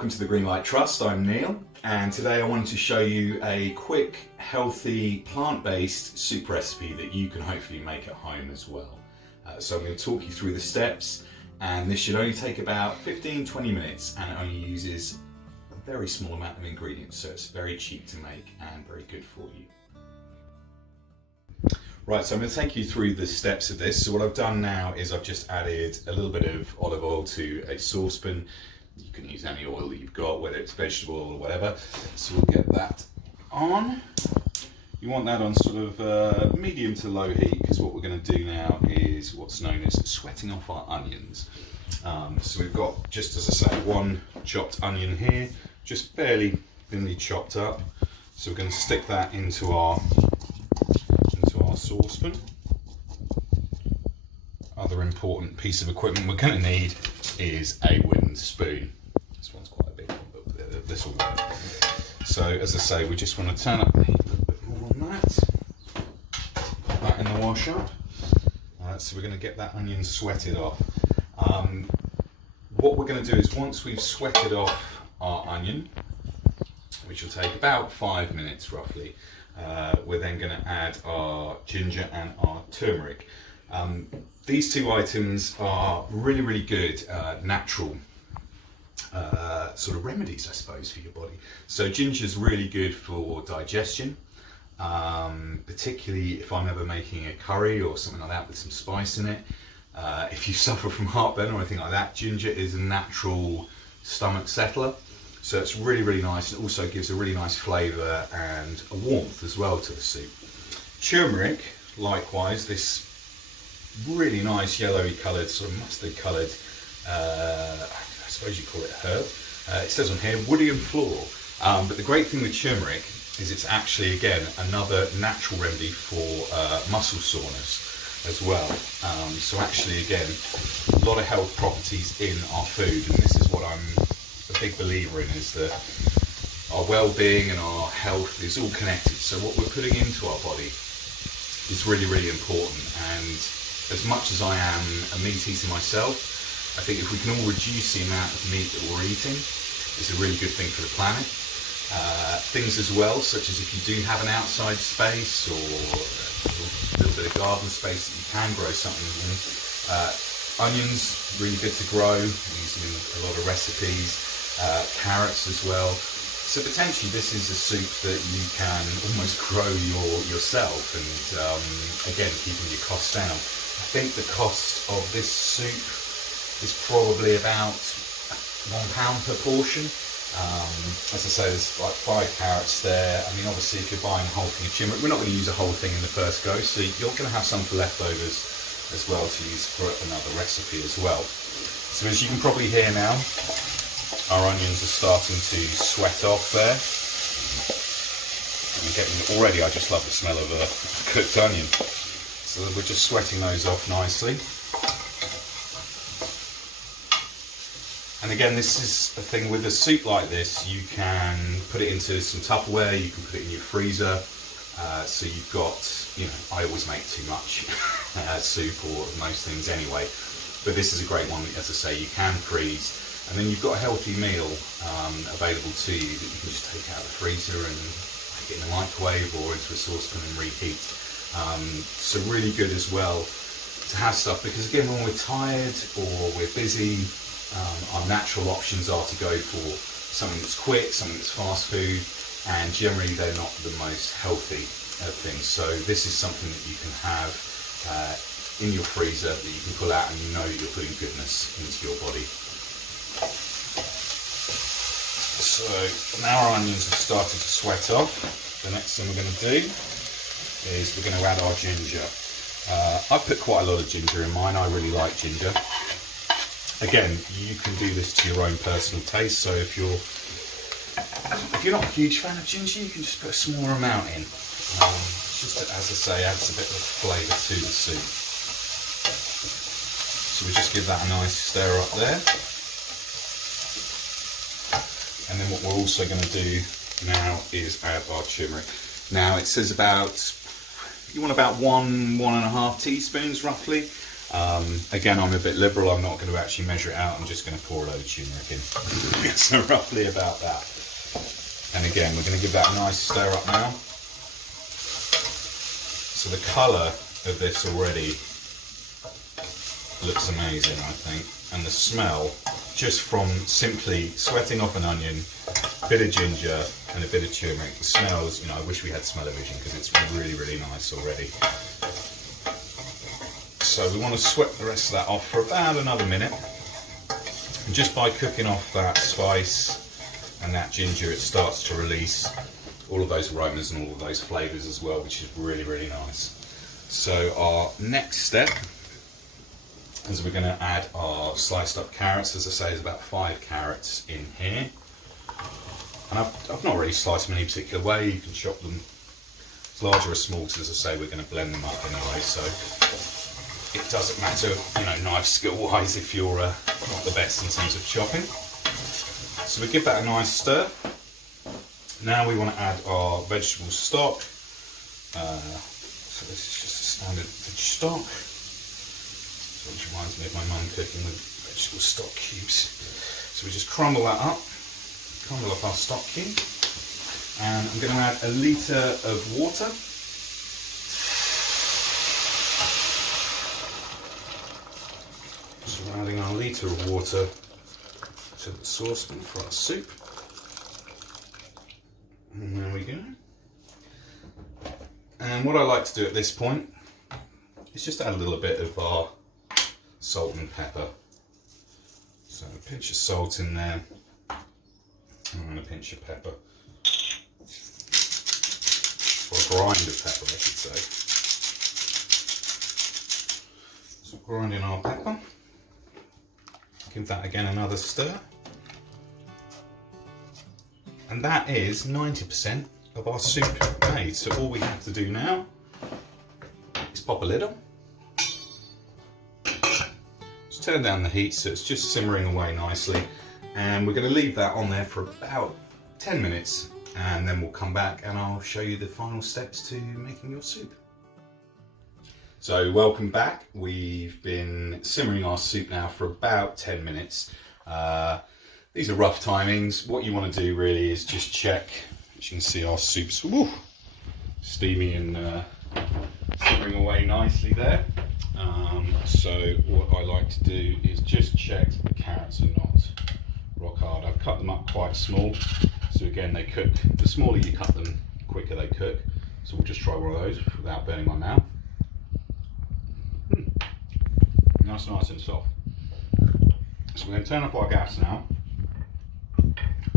welcome to the Greenlight Trust. I'm Neil, and today I wanted to show you a quick, healthy, plant-based soup recipe that you can hopefully make at home as well. So I'm going to talk you through the steps, and this should only take about 15-20 minutes, and it only uses a very small amount of ingredients, so it's very cheap to make and very good for you. Right, so I'm going to take you through the steps of this. So what I've done now is I've just added a little bit of olive oil to a saucepan. You can use any oil that you've got, whether it's vegetable or whatever. So we'll get that on. You want that on sort of medium to low heat, because what we're going to do now is what's known as sweating off our onions. So we've got, just as I say, one chopped onion here, just fairly thinly chopped up. So we're going to stick that into our saucepan. Other important piece of equipment we're going to need is a wooden spoon. This one's quite a big one, but this will work. So as I say, we just want to turn up the heat a little bit more on that. Put that in the wash up. So we're going to get that onion sweated off. What we're going to do is, once we've sweated off our onion, which will take about 5 minutes roughly, we're then going to add our ginger and our turmeric. These two items are really, really good natural sort of remedies, I suppose, for your body. So ginger is really good for digestion, particularly if I'm ever making a curry or something like that with some spice in it. If you suffer from heartburn or anything like that, ginger is a natural stomach settler. So it's really, really nice. It also gives a really nice flavour and a warmth as well to the soup. Turmeric, likewise, this really nice yellowy coloured, sort of mustard coloured, I suppose you call it herb. It says on here, woody and floral. But the great thing with turmeric is it's actually, again, another natural remedy for muscle soreness as well. So actually, again, a lot of health properties in our food, and this is what I'm a big believer in, is that our well-being and our health is all connected. So what we're putting into our body is really, really important. And as much as I am a meat eater myself, I think if we can all reduce the amount of meat that we're eating, it's a really good thing for the planet. Things as well, such as if you do have an outside space or a little bit of garden space that you can grow something in. Onions, really good to grow, use them in a lot of recipes. Carrots as well. So potentially this is a soup that you can almost grow yourself, and again, keeping your costs down. I think the cost of this soup is probably about £1 per portion. As I say, there's like 5 carrots there. I mean, obviously if you're buying a whole thing of turmeric, we're not going to use a whole thing in the first go, so you're going to have some for leftovers as well to use for another recipe as well. So as you can probably hear now, our onions are starting to sweat off there. And getting, already I just love the smell of a cooked onion. So we're just sweating those off nicely. And again, this is a thing with a soup like this, you can put it into some Tupperware, you can put it in your freezer. So you've got, you know, I always make too much soup, or most things anyway. But this is a great one, as I say, you can freeze. And then you've got a healthy meal available to you that you can just take out of the freezer and make it in the microwave or into a saucepan and reheat. So really good as well to have stuff, because again, when we're tired or we're busy, our natural options are to go for something that's quick, something that's fast food, and generally they're not the most healthy of things. So this is something that you can have in your freezer that you can pull out and you know you're putting goodness into your body. So now our onions have started to sweat off. The next thing we're going to do is we're going to add our ginger. I put quite a lot of ginger in mine. I really like ginger. Again, you can do this to your own personal taste. So if you're not a huge fan of ginger, you can just put a smaller amount in. Just as I say, adds a bit of flavour to the soup. So we just give that a nice stir up there. And then what we're also going to do now is add our turmeric. Now it says about, you want about 1.5 teaspoons roughly. Again, I'm a bit liberal. I'm not going to actually measure it out. I'm just going to pour a load of turmeric in. So roughly about that. And again, we're going to give that a nice stir up now. So the colour of this already looks amazing, I think. And the smell, just from simply sweating off an onion, a bit of ginger and a bit of turmeric, the smells, I wish we had smell-o-vision because it's really, really nice already. So we want to sweat the rest of that off for about another minute. And just by cooking off that spice and that ginger, it starts to release all of those aromas and all of those flavours as well, which is really, really nice. So our next step is we're going to add our sliced up carrots. As I say, there's about 5 carrots in here. And I've not really sliced them in any particular way. You can chop them as large or as small, as I say, we're going to blend them up anyway. So it doesn't matter, knife skill wise, if you're not the best in terms of chopping. So we give that a nice stir. Now we want to add our vegetable stock. So this is just a standard veg stock. Which reminds me of my mum cooking with vegetable stock cubes. So we just crumble that up, crumble up our stock cube, and I'm going to add a litre of water. So we're adding our litre of water to the saucepan for our soup. And there we go. And what I like to do at this point is just add a little bit of our salt and pepper. So a pinch of salt in there, and a pinch of pepper. Or a grind of pepper, I should say. So grind in our pepper. Give that again another stir. And that is 90% of our soup made. So all we have to do now is pop a lid on. Just turn down the heat so it's just simmering away nicely. And we're going to leave that on there for about 10 minutes. And then we'll come back and I'll show you the final steps to making your soup. So welcome back. We've been simmering our soup now for about 10 minutes. These are rough timings. What you want to do really is just check. As you can see, our soup's steamy and simmering away nicely there. So what I like to do is just check the carrots are not rock hard. I've cut them up quite small. So again, they cook. The smaller you cut them, the quicker they cook. So we'll just try one of those without burning my mouth. Nice and soft. So we're going to turn up our gas now.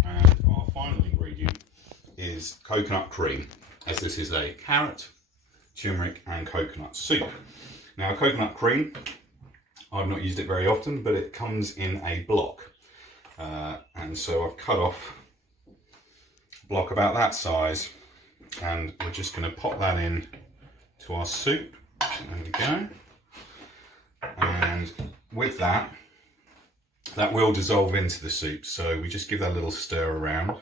And our final ingredient is coconut cream, as this is a carrot, turmeric and coconut soup. Now coconut cream, I've not used it very often, but it comes in a block. And so I've cut off a block about that size, and we're just going to pop that in to our soup. There we go. And with that will dissolve into the soup. So we just give that a little stir around,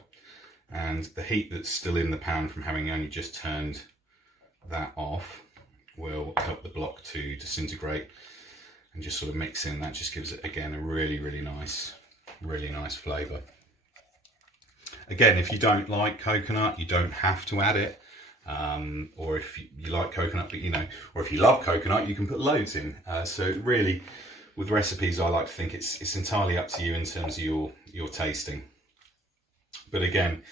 and the heat that's still in the pan from having only just turned that off will help the block to disintegrate and just sort of mix in. That just gives it again a really nice flavour. Again, if you don't like coconut, you don't have to add it. Or if you like coconut, but or if you love coconut, you can put loads in. So really, with recipes, I like to think it's entirely up to you in terms of your tasting. But again,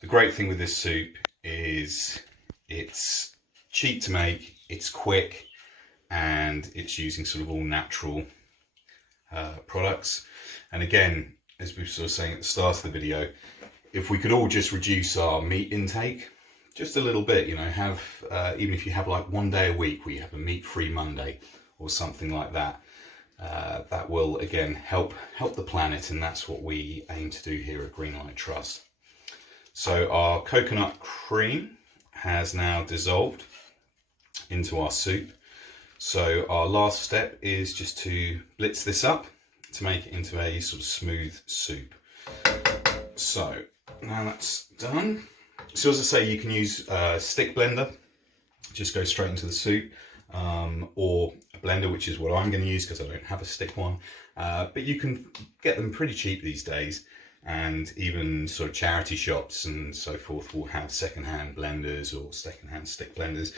the great thing with this soup is it's cheap to make, it's quick, and it's using sort of all natural products. And again, as we were sort of saying at the start of the video, if we could all just reduce our meat intake just a little bit, have even if you have like one day a week where you have a meat-free Monday or something like that, that will again help the planet, and that's what we aim to do here at Greenlight Trust. So our coconut cream has now dissolved into our soup. So our last step is just to blitz this up to make it into a sort of smooth soup. So now that's done. So as I say, you can use a stick blender, just go straight into the soup. or a blender, which is what I'm going to use because I don't have a stick one. But you can get them pretty cheap these days, and even sort of charity shops and so forth will have second-hand blenders or second-hand stick blenders.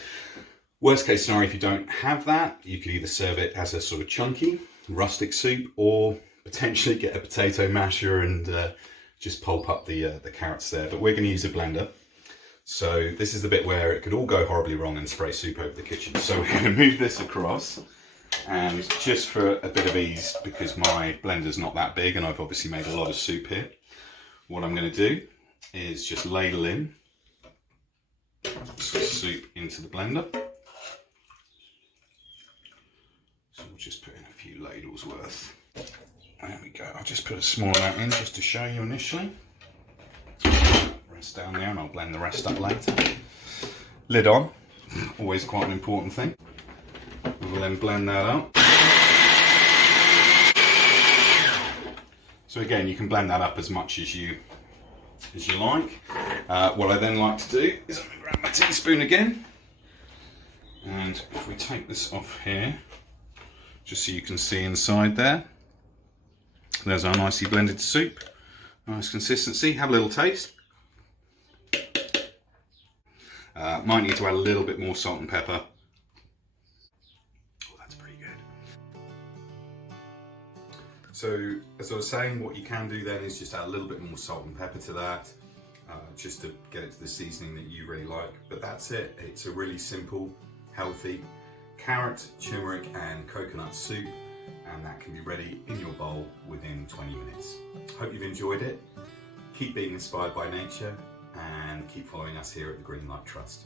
Worst case scenario, if you don't have that, you could either serve it as a sort of chunky rustic soup, or potentially get a potato masher and just pulp up the carrots there. But we're going to use a blender. So this is the bit where it could all go horribly wrong and spray soup over the kitchen. So we're going to move this across, and just for a bit of ease, because my blender's not that big and I've obviously made a lot of soup here, what I'm going to do is just ladle in some soup into the blender. So we'll just put in a few ladles worth. There we go. I'll just put a small amount in just to show you initially. Rest down there, and I'll blend the rest up later. Lid on, always quite an important thing. We'll then blend that up. So again, you can blend that up as much as you like. What I then like to do is I'm going to grab my teaspoon again, and if we take this off here, just so you can see inside there, there's our nicely blended soup. Nice consistency. Have a little taste. Might need to add a little bit more salt and pepper. Oh, that's pretty good. So, as I was saying, what you can do then is just add a little bit more salt and pepper to that, just to get it to the seasoning that you really like. But that's it. It's a really simple, healthy carrot, turmeric and coconut soup, and that can be ready in your bowl within 20 minutes. Hope you've enjoyed it. Keep being inspired by nature and keep following us here at the Greenlight Trust.